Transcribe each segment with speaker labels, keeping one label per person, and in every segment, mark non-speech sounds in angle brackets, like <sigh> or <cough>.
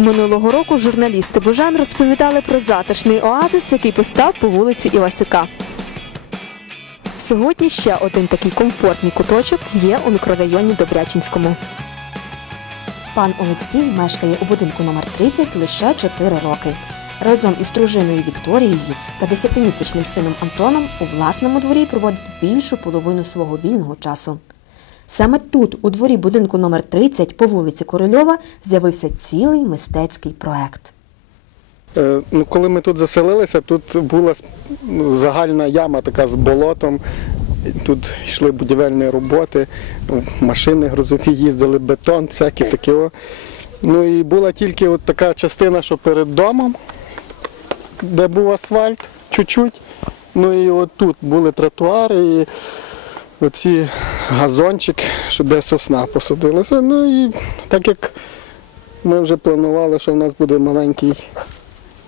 Speaker 1: Минулого року журналісти Божан розповідали про затишний оазис, який постав по вулиці Івасюка. Сьогодні ще один такий комфортний куточок є у мікрорайоні Добрячинському.
Speaker 2: Пан Олексій мешкає у будинку номер 30 лише 4 роки. Разом із дружиною Вікторією та 10-місячним сином Антоном у власному дворі проводить більшу половину свого вільного часу. Саме тут, у дворі будинку номер 30 по вулиці Корольова, з'явився цілий мистецький проект.
Speaker 3: Е, Ну, коли ми тут заселилися, тут була загальна яма така з болотом. Тут йшли будівельні роботи, машини грузові їздили, бетон, всякі такі. Ну і була тільки от така частина, що перед домом, де був асфальт, чуть-чуть. Ну і от тут були тротуари і оці газончик, що де сосна посадилася. Ну і так як ми вже планували, що в нас буде маленький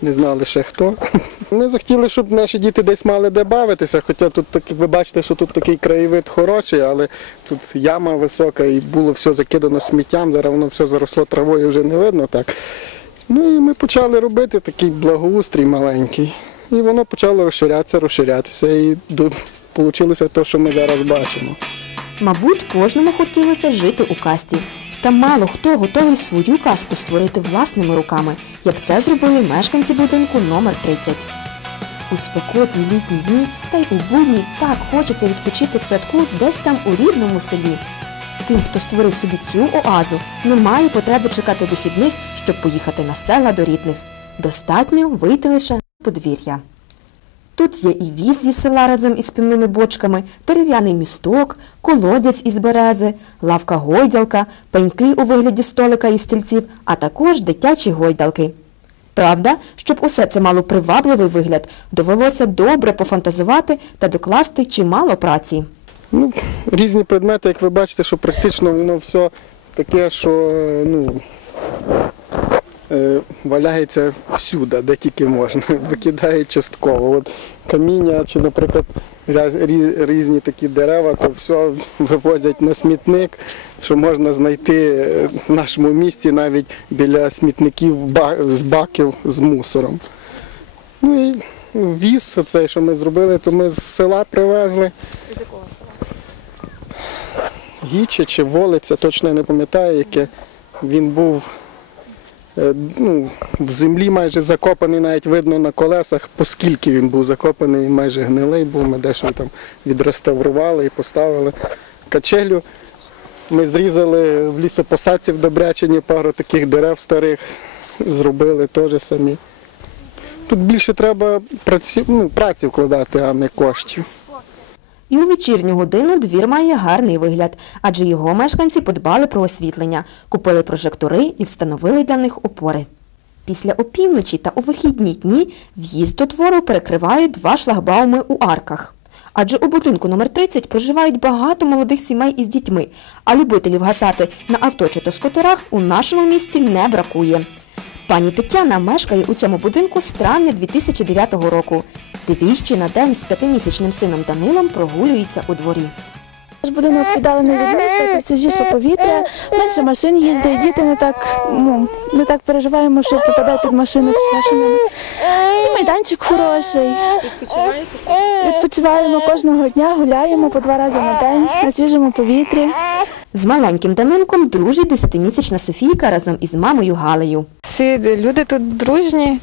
Speaker 3: не знали ще хто. <laughs> Ми захотіли, щоб наші діти десь мали де бавитися, хоча тут так, ви бачите, що тут такий краєвид хороший, але тут яма висока і було все закидано сміттям, зараз воно все заросло травою, вже не видно так. Ну і ми почали робити такий благоустрій маленький. І воно почало розширятися, розширятися і вийшло те, що ми зараз бачимо.
Speaker 2: Мабуть, кожному хотілося жити у касті. Та мало хто готовий свою казку створити власними руками, як це зробили мешканці будинку номер 30. У спекотні літні дні та й у будні так хочеться відпочити в садку десь там у рідному селі. Тим, хто створив собі цю оазу, немає потреби чекати вихідних, щоб поїхати на села до рідних. Достатньо вийти лише подвір'я. Тут є і віз зі села разом із півними бочками, дерев'яний місток, колодязь із берези, лавка-гойдалка, пеньки у вигляді столика і стільців, а також дитячі гойдалки. Правда, щоб усе це мало привабливий вигляд, довелося добре пофантазувати та докласти чимало праці.
Speaker 3: Ну, різні предмети, як ви бачите, що практично воно все таке, що ну, валяється всюди, де тільки можна. <laughs> Викидають частково. От каміння чи, наприклад, різні такі дерева, то все <laughs> вивозять на смітник, що можна знайти е, в нашому місті навіть біля смітників з баків з мусором. Ну і віз, оцей, що ми зробили, то ми з села привезли. Гіче чи Волиця, точно я не пам'ятаю, яке він був е, ну, в землі майже закопаний, навіть видно на колесах, оскільки він був закопаний, майже гнилий був. Ми дещо там відреставрували і поставили качелю. Ми зрізали в лісопосадці в Добрячині пару таких дерев старих, зробили теж самі. Тут більше треба праці, ну, праці вкладати, а не коштів.
Speaker 2: І у вечірню годину двір має гарний вигляд, адже його мешканці подбали про освітлення, купили прожектори і встановили для них опори. Після опівночі та у вихідні дні в'їзд до двору перекривають два шлагбауми у арках. Адже у будинку номер 30 проживають багато молодих сімей із дітьми, а любителів гасати на авто чи то скутерах у нашому місті не бракує. Пані Тетяна мешкає у цьому будинку з травня 2009 року. Двічі на день з п'ятимісячним сином Данилом прогулюється у дворі.
Speaker 4: Наш будинок віддалений від міста, свіжіше повітря, менше машин їздить, діти не так, ну, не так переживаємо, що попадають під машини з шашенами. І майданчик хороший. Відпочиваємо кожного дня, гуляємо по два рази на день на свіжому повітрі.
Speaker 2: З маленьким Данилком дружить десятимісячна Софійка разом із мамою Галею.
Speaker 5: Всі люди тут дружні,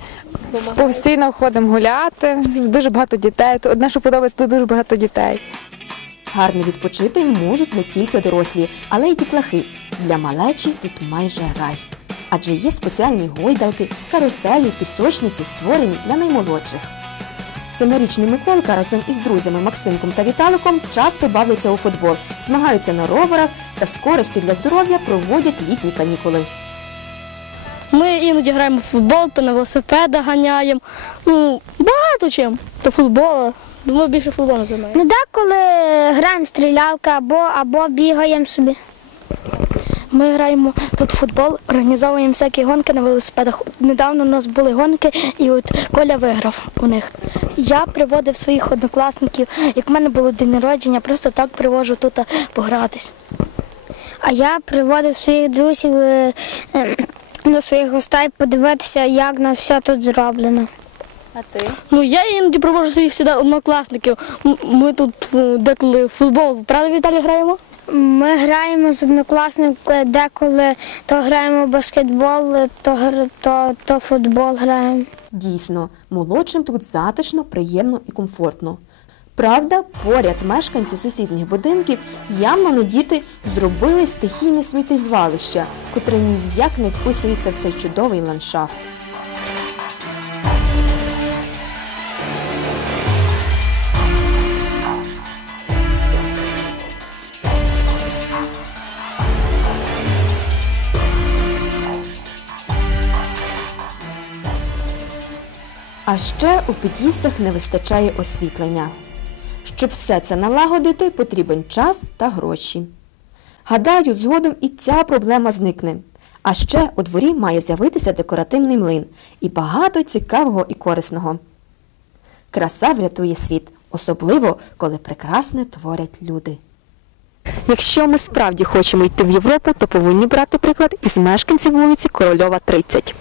Speaker 5: постійно ходимо гуляти, дуже багато дітей. Одне, що подобається, тут дуже багато дітей.
Speaker 2: Гарно відпочити можуть не тільки дорослі, але й дітлахи. Для малечі тут майже рай. Адже є спеціальні гойдалки, каруселі, пісочниці, створені для наймолодших. Семирічний Миколка разом із друзями Максимком та Віталиком часто бавляться у футбол, змагаються на роверах та з користю для здоров'я проводять літні канікули.
Speaker 6: Ми іноді граємо в футбол, то на велосипедах ганяємо. Ну, багато чим. То футбол. Ми більше футболом займаємося.
Speaker 7: Ну деколи граємо в стрілялки або, або бігаємо собі.
Speaker 4: Ми граємо тут в футбол, організовуємо всякі гонки на велосипедах. Недавно у нас були гонки, і от Коля виграв у них. Я приводив своїх однокласників. Як в мене було день народження, просто так привожу тут погратись.
Speaker 7: А я приводив своїх друзів е, е, до своїх гостей подивитися, як на все тут зроблено. А ти?
Speaker 6: Ну я іноді проводжу своїх сюди однокласників. Ми тут деколи в футбол, правда, Віталій граємо?
Speaker 7: Ми граємо з однокласниками, деколи то граємо баскетбол, то, то, то футбол граємо.
Speaker 2: Дійсно, молодшим тут затишно, приємно і комфортно. Правда, поряд мешканці сусідніх будинків явно не діти зробили стихійне сміттєзвалище, котре ніяк не вписується в цей чудовий ландшафт. А ще у під'їздах не вистачає освітлення. Щоб все це налагодити, потрібен час та гроші. Гадаю, згодом і ця проблема зникне. А ще у дворі має з'явитися декоративний млин і багато цікавого і корисного. Краса врятує світ, особливо коли прекрасне творять люди.
Speaker 1: Якщо ми справді хочемо йти в Європу, то повинні брати приклад із мешканців вулиці Корольова 30.